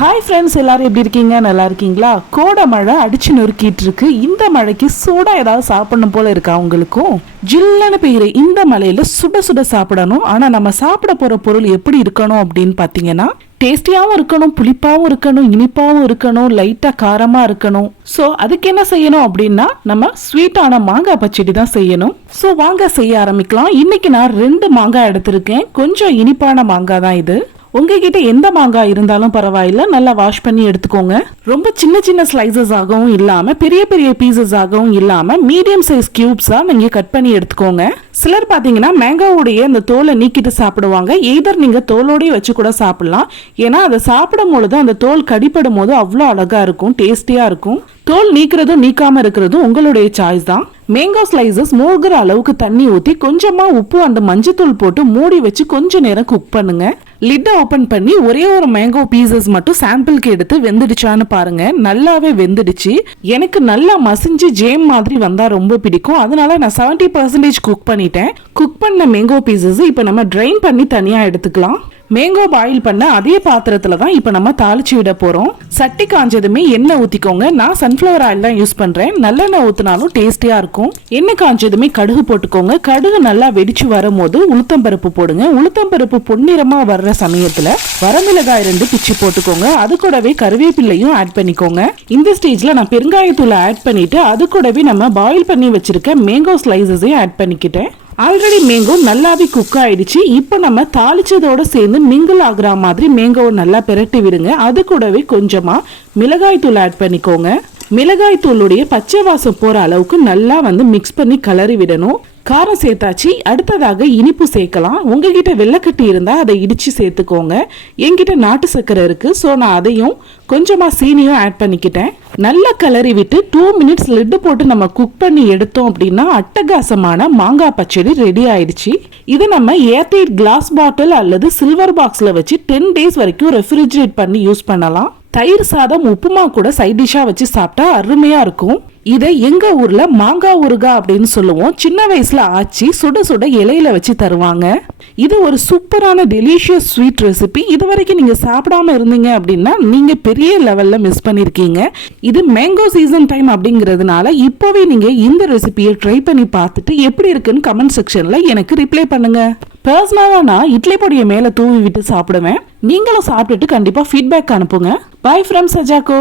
Hi friends எல்லாரும் எப்படி இருக்கீங்க? நல்லா இருக்கீங்களா? கோடை மழை அடிச்சு நொறுக்கிட்டு இருக்கு. இந்த மழைக்கு சூடாக ஏதாவது சாப்பிடணும் போல இருக்கா உங்களுக்கும்? ஜில்லுன்னு பெய்கிற இந்த மலையில் சுட சுட சாப்பிடணும். ஆனால் நம்ம சாப்பிட போற பொருள் எப்படி இருக்கணும் அப்படின்னு பார்த்தீங்கன்னா டேஸ்டியாகவும் இருக்கணும் புளிப்பாகவும் இருக்கணும் இனிப்பாகவும் இருக்கணும் லைட்டாக காரமாக இருக்கணும். ஸோ அதுக்கு என்ன செய்யணும் அப்படின்னா நம்ம ஸ்வீட்டான மாங்காய் பச்சடி தான் செய்யணும். ஸோ வாங்க செய்ய ஆரம்பிக்கலாம். இன்னைக்கு நான் ரெண்டு மாங்காய் எடுத்திருக்கேன். கொஞ்சம் இனிப்பான மாங்காய் தான் இது. உங்ககிட்ட எந்த மாங்காய் இருந்தாலும் பரவாயில்ல நல்லா வாஷ் பண்ணி எடுத்துக்கோங்க. ரொம்ப சின்ன சின்ன ஸ்லைசஸ் ஆகவும் இல்லாம பெரிய பெரிய பீசஸ் ஆகவும் இல்லாம மீடியம் சைஸ் கியூப்ஸா நீங்க கட் பண்ணி எடுத்துக்கோங்க. சிலர் பாத்தீங்கன்னா மேங்காவுடைய அந்த தோலை நீக்கிட்டு சாப்பிடுவாங்க. எய்தர் நீங்க தோலோடய வச்சு கூட சாப்பிடலாம். ஏன்னா அதை சாப்பிடும் பொழுது அந்த தோல் கடிப்படும் போது அவ்வளோ அழகா இருக்கும் டேஸ்டியா இருக்கும். தோல் நீக்கிறதும் நீக்காம இருக்கிறதும் உங்களுடைய சாய்ஸ் தான். மேங்கோ ஸ்லைசஸ் மூழ்கிற அளவுக்கு தண்ணி ஊற்றி கொஞ்சமாக உப்பு அந்த மஞ்சத்தூள் போட்டு மூடி வச்சு கொஞ்ச நேரம் குக் பண்ணுங்க. லிட்டை ஓப்பன் பண்ணி ஒரே ஒரு மேங்கோ பீசஸ் மட்டும் சாம்பிளுக்கு எடுத்து வெந்துடுச்சான்னு பாருங்க. நல்லாவே வெந்துடுச்சு. எனக்கு நல்லா மசிஞ்சு ஜேம் மாதிரி வந்தா ரொம்ப பிடிக்கும். அதனால நான் செவன்டி பர்சன்டேஜ் குக் பண்ணிட்டேன். குக் பண்ண மேங்கோ பீசஸ் இப்போ நம்ம ட்ரைன் பண்ணி தனியாக எடுத்துக்கலாம். மேங்கோ பாயில் பண்ண அதே பாத்திரத்துல தான் இப்போ நம்ம தாளிச்சு விட போறோம். சட்டி காஞ்சதுமே எண்ணெய் ஊத்திக்கோங்க. நான் சன்ஃபிளவர் ஆயில் தான் யூஸ் பண்றேன். நல்லெண்ணெய் ஊத்தினாலும் டேஸ்டியா இருக்கும். எண்ணெய் காஞ்சதுமே கடுகு போட்டுக்கோங்க. கடுகு நல்லா வெடிச்சு வரும்போது உளுத்தம்பருப்பு போடுங்க. உளுத்தம்பருப்பு பொன்னிறமா வர்ற சமயத்துல வரமிளகாய் ரெண்டு பிச்சு போட்டுக்கோங்க. அது கூடவே கருவேப்பிள்ளையும் ஆட் பண்ணிக்கோங்க. இந்த ஸ்டேஜ்ல நான் பெருங்காயத்தூளை ஆட் பண்ணிட்டு அது கூடவே நம்ம பாயில் பண்ணி வச்சிருக்க மேங்கோ ஸ்லைசஸையும் ஆட் பண்ணிக்கிட்டேன். ஆல்ரெடி மேங்கோ நல்லாவே குக் ஆயிடுச்சு. இப்போ நம்ம தாளிச்சதோட சேர்ந்து மிங்கிள் ஆகுற மாதிரி மேங்கோவை நல்லா பிரட்டி விடுங்க. அது கூடவே கொஞ்சமாக மிளகாய் தூள் ஆட் பண்ணிக்கோங்க. மிளகாய் தூளுடைய பச்சை வாசம் போற அளவுக்கு நல்லா வந்து மிக்ஸ் பண்ணி கலரி விடணும். காரம் சேர்த்தாச்சு. அடுத்ததாக இனிப்பு சேர்க்கலாம். உங்ககிட்ட வெள்ளக்கட்டி இருந்தா அதை இடிச்சு சேர்த்துக்கோங்க. என்கிட்ட நாட்டு சர்க்கரை இருக்கு. ஸோ நான் அதையும் கொஞ்சமா சீனியும் ஆட் பண்ணிக்கிட்டேன். நல்லா கிளறி விட்டு டூ மினிட்ஸ் லிட்டு போட்டு நம்ம குக் பண்ணி எடுத்தோம் அப்படின்னா அட்டகாசமான மாங்காய் பச்சடி ரெடி ஆயிடுச்சு. இதை நம்ம ஏர்டைட் கிளாஸ் பாட்டில் அல்லது சில்வர் பாக்ஸ்ல வச்சு டென் டேஸ் வரைக்கும் ரெஃப்ரிஜரேட் பண்ணி யூஸ் பண்ணலாம். தயிர் சாதம் உப்புமா கூட சைட் டிஷ்ஷாக வச்சு சாப்பிட்டா அருமையாக இருக்கும். இதை எங்க ஊர்ல மாங்காய் ஊருகா அப்படின்னு சொல்லுவோம். சின்ன வயசுல ஆச்சி சுட சுட இலையில வச்சு தருவாங்க. இது ஒரு சூப்பரான டெலிஷியஸ் ஸ்வீட் ரெசிபி இது வரைக்கும் நீங்க சாப்பிடாம இருந்தீங்க அப்படின்னா நீங்க பெரிய லெவல்ல மிஸ் பண்ணிருக்கீங்க. இது மேங்கோ சீசன் டைம் அப்படிங்கிறதுனால இப்போவே நீங்க இந்த ரெசிபியை ட்ரை பண்ணி பார்த்துட்டு எப்படி இருக்குன்னு கமெண்ட் செக்ஷன்ல எனக்கு ரிப்ளை பண்ணுங்க. பர்சனலாக நான் இட்லி பொடியை மேலே தூவி விட்டு சாப்பிடுவேன். நீங்களும் சாப்பிட்டுட்டு கண்டிப்பாக ஃபீட்பேக் அனுப்புங்க. By from சஜாக்கோ